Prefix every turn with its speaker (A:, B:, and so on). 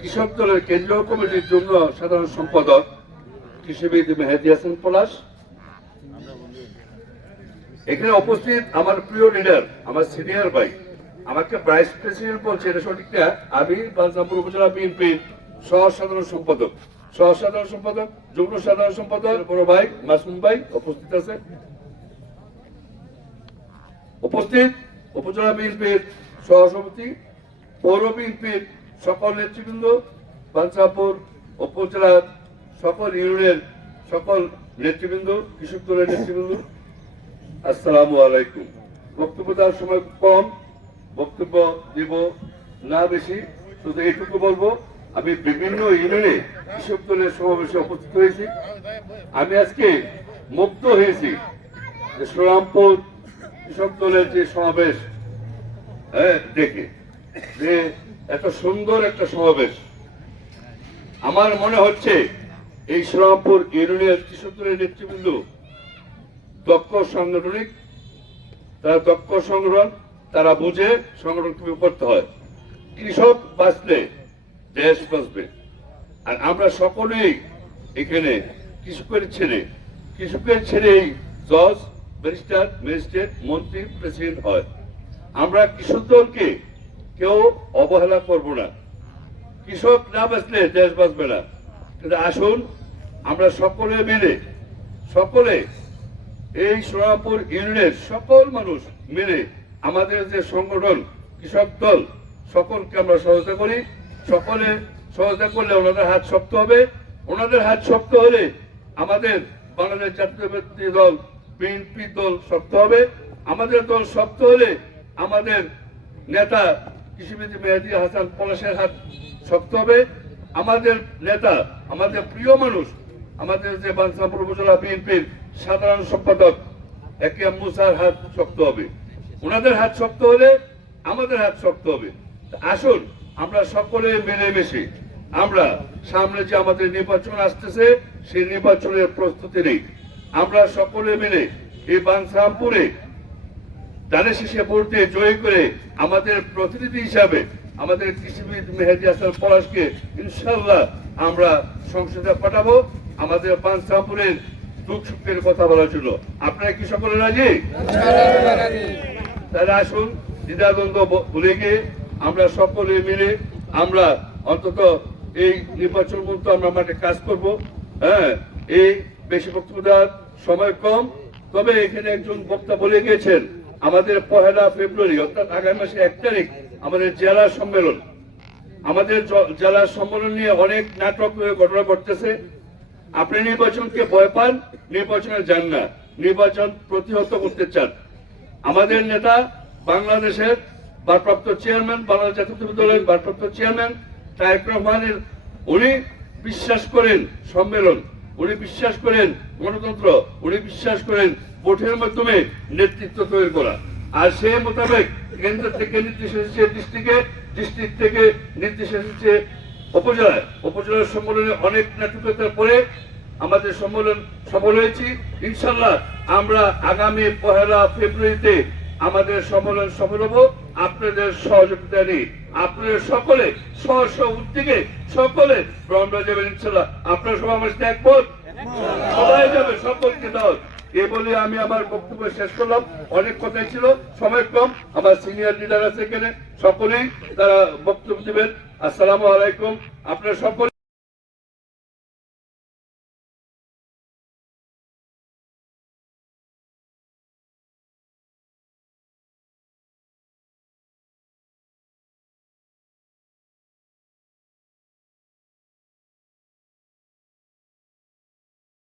A: কৃষক দলের কেন্দ্রীয় কমিটির জন্য সাধারণ সম্পাদক কৃষিবিদ মেহেদি হাসান পলাশ। এখানে উপস্থিত আমার প্রিয় লিডার আমার সিনিয়র ভাই, আমাকে ভাইস প্রেসিডেন্ট বলছে, এটা সঠিক না? আমি বালজামপুর উপজেলা বিএনপির সহ সাধারণ সম্পাদক। সহ সাধারণ সম্পাদক, যুগ্ম সাধারণ সম্পাদক, বড় ভাই মাসুম ভাই উপস্থিত আছে। উপস্থিত উপজেলা বিএনপির সহসভাপতি, পৌর বিএনপির সকল নেতৃবৃন্দ বাঞ্চাপুর উপজেলার সকল ইউনিয়নের সকল নেতৃবৃন্দ, কৃষক দলের নেতৃবৃন্দ, আসসালামু আলাইকুম। বক্তব্য দেওয়ার সময় কম বক্তব্য দিব না বেশি, শুধু এইটুকু বলব, আমি বিভিন্ন ইউনিয়নে কৃষক দলের সমাবেশে উপস্থিত হয়েছি। আমি আজকে মুগ্ধ হয়েছি যে শ্রীরামপুর কৃষক দলের যে সমাবেশ হ্যাঁ দেখে। যে এত সুন্দর একটা সমাবেশ। আমার মনে হচ্ছে এই শ্রীরামপুর ইউনিয়নের কৃষকদের নেতৃবৃন্দ, দক্ষ সাংগঠনিক, তারা দক্ষ সংগঠন, তারা বুঝে সংগঠন কীভাবে করতে হয়। কৃষক বাঁচলে দেশ বাঁচবে। আর আমরা সকলেই এখানে কৃষকের ছেলে। কৃষকের ছেলেই জজ, ব্যারিস্টার, ম্যাজিস্ট্রেট, মন্ত্রী, প্রেসিডেন্ট হয়। আমরা কৃষক কেউ অবহেলা করব না। কৃষক না বাঁচলে দেশ বাঁচবে না। কিন্তু আসুন, আমরা সকলে মিলে সকলে এই সোনাপুর ইউনিয়নের সকল মানুষ মিলে আমাদের যে সংগঠন, কৃষক দল, সকলকে আমরা সহায়তা করি। সকলে সহায়তা করলে ওনাদের হাত শক্ত হবে। ওনাদের হাত শক্ত হলে আমাদের বাংলাদেশ জাতীয় দল, বিএনপি দল শক্ত হবে। আমাদের দল শক্ত হলে আমাদের নেতা কৃষিবিদ মেহেদি হাসান পলাশের হাত শক্ত হবে। আমাদের নেতা, আমাদের প্রিয় মানুষ, আমাদের যে বাঞ্ছাপুর উপজেলা বিএনপির সাধারণ সম্পাদক একে মুসার হাত শক্ত হবে। ওনাদের হাত শক্ত হলে আমাদের হাত শক্ত হবে। আসুন, আমরা সকলে মিলেমিশে, আমরা সামনে যে আমাদের নির্বাচন আসতেছে, সেই নির্বাচনের প্রস্তুতি নেই। আমরা সকলে মিলে এই বাঞ্ছামপুরে দানের শেষে ভোটে জয় করে আমাদের প্রতিনিধি হিসাবে আমাদের কৃষিবিদ মেহেদি হাসান পলাশকে ইনশাল্লাহ আমরা সংসদে পাঠাবো। আমাদের পাঁচসামপুরের দুঃখ সুখের কথা বলার জন্য। আপনারা কি সকলে রাজি? তাহলে আসুন, দ্বিধাদ্বন্দ্ব ভুলে গিয়ে আমরা সকলে মিলে আমরা অন্তত এই নির্বাচন পর্যন্ত আমরা মাঠে কাজ করব। হ্যাঁ এই বেশি বক্তব্য সময় কম। তবে এখানে একজন বক্তা বলে গিয়েছেন। আমাদের পহেলা ফেব্রুয়ারি, অর্থাৎ আগামী মাসে এক তারিখ, আমাদের জেলা সম্মেলন। আমাদের জেলা সম্মেলন নিয়ে অনেক নাটক ঘটনা ঘটতেছে। আপনি নির্বাচনকে ভয় পান, নির্বাচনে যান না। নির্বাচন প্রতিহত করতে চান। আমাদের নেতা বাংলাদেশের ভারপ্রাপ্ত চেয়ারম্যান, বাংলাদেশ জাতীয় দলের ভারপ্রাপ্ত চেয়ারম্যান তারেক রহমানের, উনি বিশ্বাস করেন সম্মেলন। উনি বিশ্বাস করেন, গণতন্ত্র, উনি বিশ্বাস করেন, ভোটের মাধ্যমে নেতৃত্ব তৈরি করা। আর সে মোতাবেক কেন্দ্র থেকে নির্দেশ এসেছে ডিস্ট্রিক্টে, ডিস্ট্রিক্ট থেকে নির্দেশ এসেছে উপজেলায়। উপজেলার সম্মেলনে অনেক নেতৃত্বের পরে আমাদের সম্মেলন সফল হয়েছি। ইনশাল্লাহ আমরা আগামী পহেলা ফেব্রুয়ারিতে আমাদের সফল হব। আপনাদের সহযোগিতা নিয়ে। আপনাদের সকলে স্ব স্ব উদ্যোগে সকলে ব্রহ্মা যাবেন, ইনশাল্লাহ। আপনারা সবাই আমার সাথে একমত সবাই যাবে, সকলকে দাও এ বলে আমি আমার বক্তব্য শেষ করলাম। অনেক কথাই ছিল, সময় কম। আমার সিনিয়র লিডার আছে এখানে। সকলেই তারা বক্তব্য দিবেন। আসসালামু আলাইকুম। আপনারা সকলে